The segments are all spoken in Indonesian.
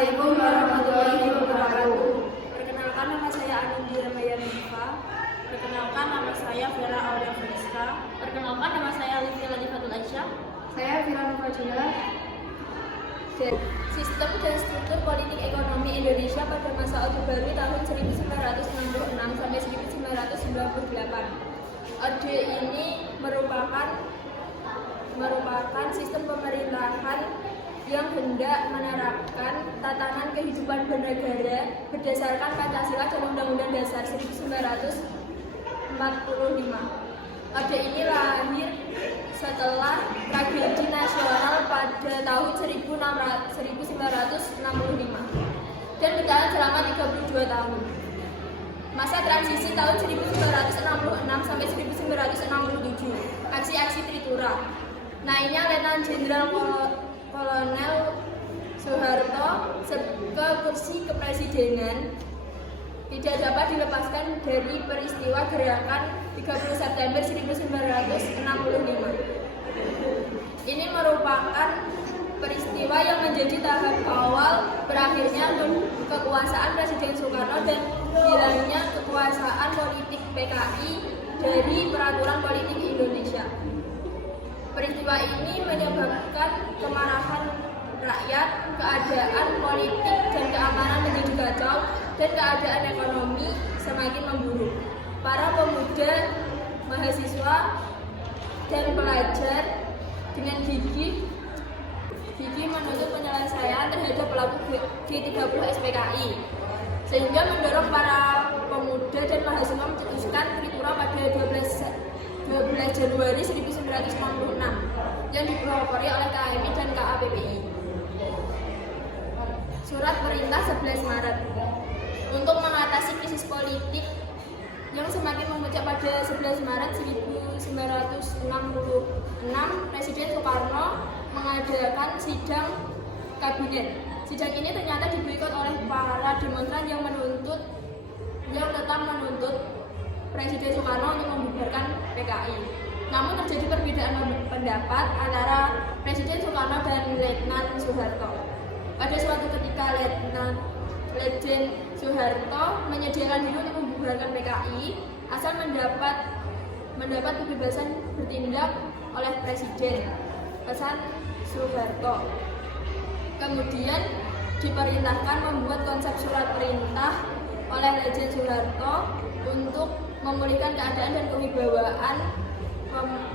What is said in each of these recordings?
Assalamualaikum warahmatullahi wabarakatuh. Perkenalkan, nama saya Anindya Mayandifa. Perkenalkan, nama saya Vera Aulia Friska. Perkenalkan, nama saya Livia Latifatul Aisyah. Saya Firana Fajila. Sistem dan struktur politik ekonomi Indonesia pada masa Orde Baru tahun 1966 sampai 1998. Orde ini merupakan sistem pemerintahan yang hendak menerapkan tatanan kehidupan bernegara berdasarkan Pancasila dan Undang-Undang Dasar 1945. Orde ini lahir setelah tragedi nasional pada tahun 1965 dan berjalan selama 32 tahun. Masa transisi tahun 1966 sampai 1967, aksi-aksi Tritura. Naiknya Letnan Jenderal Kolonel Soeharto ke kursi kepresidenan tidak dapat dilepaskan dari peristiwa gerakan 30 September 1965. Ini merupakan peristiwa yang menjadi tahap awal berakhirnya kekuasaan Presiden Soekarno dan hilangnya kekuasaan politik PKI dari peraturan politik Indonesia. Peristiwa ini menyebabkan kemarahan rakyat, keadaan politik dan keamanan menjadi kacau, dan keadaan ekonomi semakin memburuk. Para pemuda, mahasiswa, dan pelajar dengan gigih menuntut penyelesaian terhadap pelaku G30 SPKI, sehingga mendorong para pemuda dan mahasiswa memutuskan Tritura pada 12 Januari 1966 yang dipelopori oleh KMI dan KAPPI. Surat Perintah 11 Maret untuk mengatasi krisis politik yang semakin memuncak pada 11 Maret 1966, Presiden Soekarno mengadakan sidang kabinet. Sidang ini ternyata diboikot oleh para demonstran yang tetap menuntut Presiden Soekarno untuk membubarkan PKI. Namun terjadi perbedaan pendapat antara Presiden Soekarno dan Letnan Soeharto. Pada suatu ketika Letnan Soeharto menyediakan diri untuk membubarkan PKI asal mendapat kebebasan bertindak oleh Presiden Soeharto. Kemudian diperintahkan membuat konsep surat perintah oleh Letnan Soeharto untuk memulihkan keadaan dan kewibawaan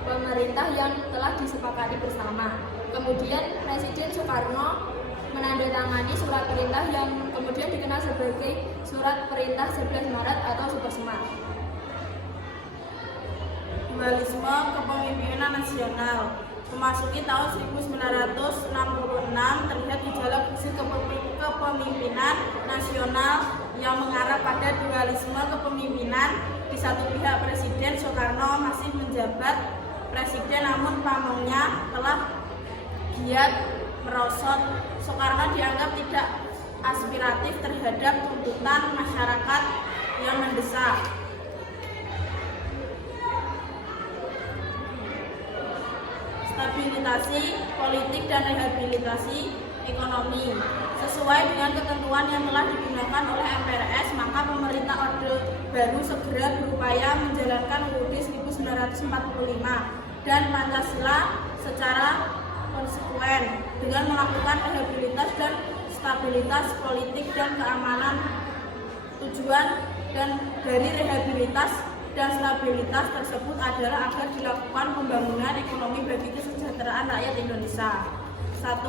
pemerintah yang telah disepakati bersama. Kemudian Presiden Soekarno menandatangani surat perintah yang kemudian dikenal sebagai Surat Perintah 11 Maret atau Supersmart. Dualisme kepemimpinan nasional memasuki tahun 1966 terlihat gejala krisis kepemimpinan nasional yang mengarah pada dualisme kepemimpinan. Di satu pihak Presiden Soekarno masih menjabat presiden, namun pamongnya telah giat merosot. Soekarno dianggap tidak aspiratif terhadap tuntutan masyarakat yang mendesak. Stabilisasi politik dan rehabilitasi ekonomi. Sesuai dengan ketentuan yang telah digunakan oleh MPRS, maka pemerintah Orde Baru segera berupaya menjalankan UUD 1945 dan Pancasila secara konsekuen dengan melakukan rehabilitas dan stabilitas politik dan keamanan. Tujuan dan dari rehabilitas dan stabilitas tersebut adalah agar dilakukan pembangunan ekonomi bagi kesejahteraan rakyat Indonesia. 1.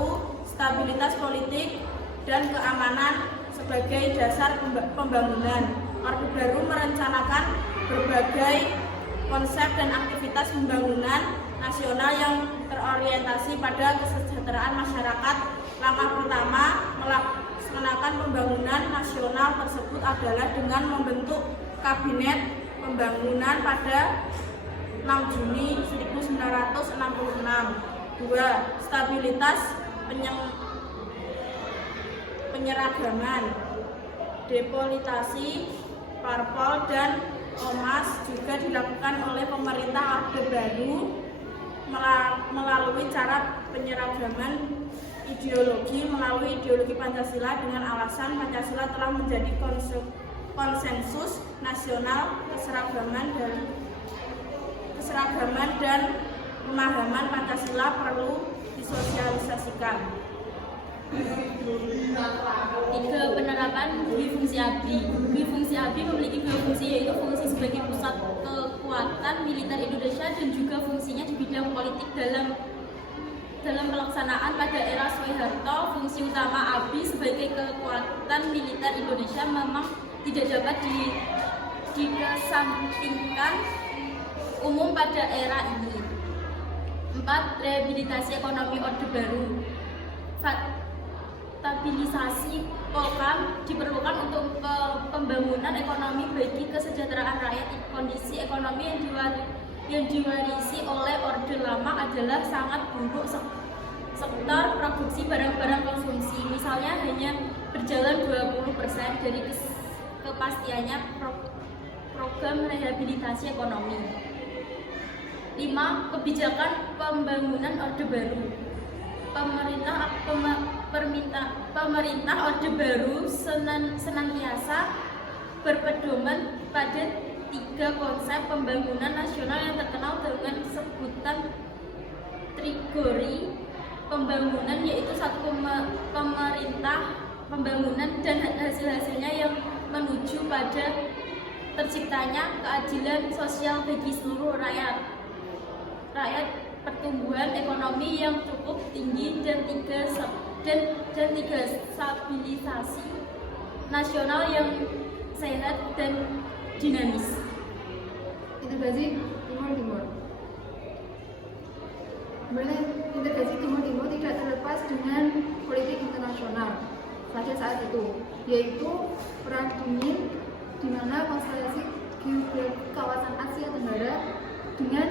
Stabilitas politik dan keamanan sebagai dasar pembangunan. Orde Baru merencanakan berbagai konsep dan aktivitas pembangunan nasional yang terorientasi pada kesejahteraan masyarakat. Langkah pertama melaksanakan pembangunan nasional tersebut adalah dengan membentuk Kabinet Pembangunan pada 6 Juni 1966. 2. Stabilitas penyeragaman, depolitisasi parpol dan ormas juga dilakukan oleh pemerintah Orde Baru melalui cara penyeragaman ideologi melalui ideologi Pancasila dengan alasan Pancasila telah menjadi konsensus nasional keseragaman dan pemahaman Pancasila perlu disosialisasikan. 3. Penerapan dui fungsi ABRI. Dui fungsi ABRI memiliki 2 fungsi, yaitu fungsi sebagai pusat kekuatan militer Indonesia dan juga fungsinya di bidang politik dalam pelaksanaan pada era Soeharto. Fungsi utama ABRI sebagai kekuatan militer Indonesia memang tidak dapat dikesampingkan umum pada era ini. 4. Rehabilitasi ekonomi Orde Baru. Stabilisasi Polkam diperlukan untuk pembangunan ekonomi bagi kesejahteraan rakyat. Kondisi ekonomi yang diwarisi oleh Orde Lama adalah sangat buruk. Sektor produksi barang-barang konsumsi misalnya hanya berjalan 20% dari kepastiannya program rehabilitasi ekonomi. 5. Kebijakan pembangunan Orde Baru. Pemerintah Orde Baru senantiasa berpedoman pada 3 konsep pembangunan nasional yang terkenal dengan sebutan trigori pembangunan, yaitu 1. Pemerintah pembangunan dan hasil-hasilnya yang menuju pada terciptanya keadilan sosial bagi seluruh rakyat, pertumbuhan ekonomi yang cukup tinggi, dan 3 stabilisasi nasional yang sehat dan dinamis. Integrasi Timur-Timur. Sebenarnya integrasi Timur-Timur tidak terlepas dengan politik internasional pada saat itu, yaitu Perang Dingin, di mana konstelasi geografi kawasan Asia Tenggara dengan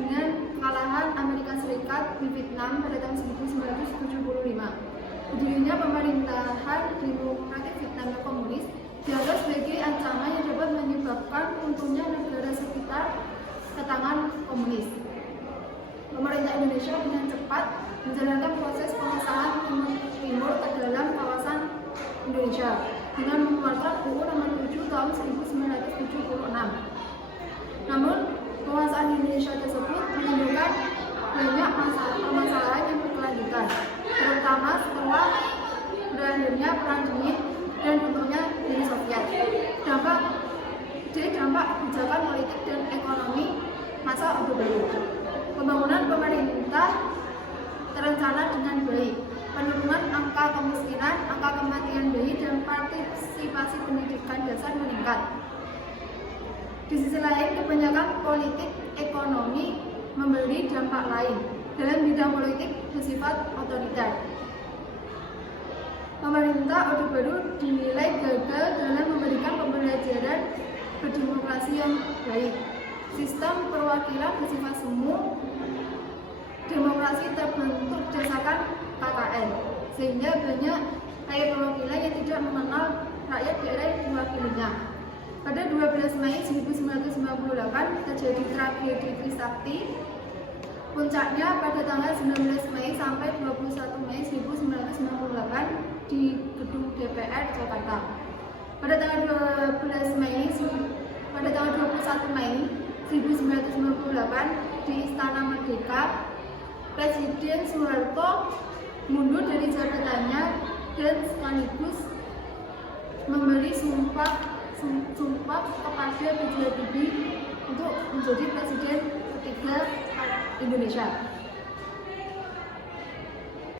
kekalahan Amerika Serikat di Vietnam pada tahun 1975. Berdirinya pemerintahan demokratik Vietnam yang komunis dianggap sebagai ancaman yang dapat menyebabkan runtuhnya negara sekitar ke tangan komunis. Pemerintah Indonesia dengan cepat menjalankan proses pemisahan Timur ke dalam kawasan Indonesia dengan mengeluarkan UU Nomor 7 tahun 1976. Namun, penguasaan Indonesia tersebut menimbulkan banyak permasalahan yang berkelanjutan, terutama setelah berakhirnya Perang Dingin dan bentuknya Uni Soviet. Dampak kebijakan politik dan ekonomi masa Orde Baru. Pembangunan pemerintah terencana dengan baik, penurunan angka kemiskinan, angka kematian bayi, dan partisipasi pendidikan dasar meningkat. Di sisi lain, kebanyakan politik ekonomi memberi dampak lain dalam bidang politik bersifat otoriter. Pemerintah Orde Baru dinilai gagal dalam memberikan pembelajaran berdemokrasi yang baik. Sistem perwakilan bersifat semu, demokrasi terbentuk berdasarkan KKN, sehingga banyak rakyat perwakilan yang tidak mengenal rakyat daerah yang diwakilinya. Pada 12 Mei 1998 terjadi tragedi Trisakti. Puncaknya pada tanggal 19 Mei sampai 21 Mei 1998 di gedung DPR Jakarta. Pada tanggal 21 Mei 1998 di Istana Merdeka, Presiden Soeharto mundur dari jabatannya dan sekaligus memberi sumpah kepada B.J. Habibie untuk menjadi presiden ketiga Indonesia.